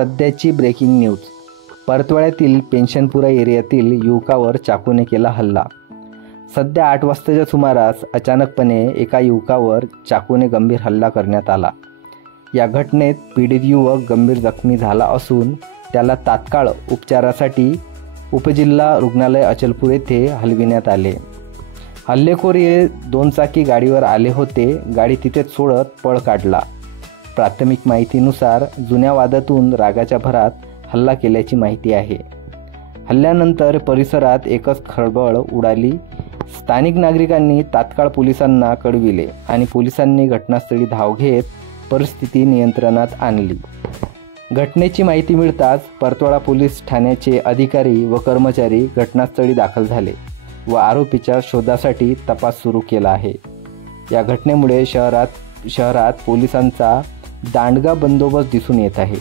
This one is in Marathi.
सध्याची ब्रेकिंग न्यूज. परतवाड्यातील पेन्शनपुरा एरियातील युवकावर चाकूने केला हल्ला. सध्या 8 वाजताच्या सुमारास अचानकपणे एका युवकावर चाकूने गंभीर हल्ला करण्यात आला. या घटनेत पीडित युवक गंभीर जखमी झाला असून त्याला तात्काळ उपचारासाठी उपजिल्हा रुग्णालय अचलपूर येथे हलविण्यात आले. हल्लेखोर हे 2 चाकी गाडीवर आले होते. गाडी तिथेच सोडत पळ काढला. प्राथमिक माहितीनुसार जुन्या वादातून रागाच्या भरात हल्ला केल्याची माहिती आहे. हल्ल्यानंतर परिसरात एकच खळबळ उडाली. स्थानिक नागरिकांनी तात्काळ पोलिसांना कळविले आणि पोलिसांनी घटनास्थळी धाव घेत परिस्थिती नियंत्रणात आणली. घटनेची माहिती मिळताच परतवाडा पोलीस ठाण्याचे अधिकारी व कर्मचारी घटनास्थळी दाखल झाले व आरोपीच्या शोधासाठी तपास सुरू केला आहे. या घटनेमुळे शहरात पोलिसांचा दांडगा बंदोबस्त दिसून येत आहे.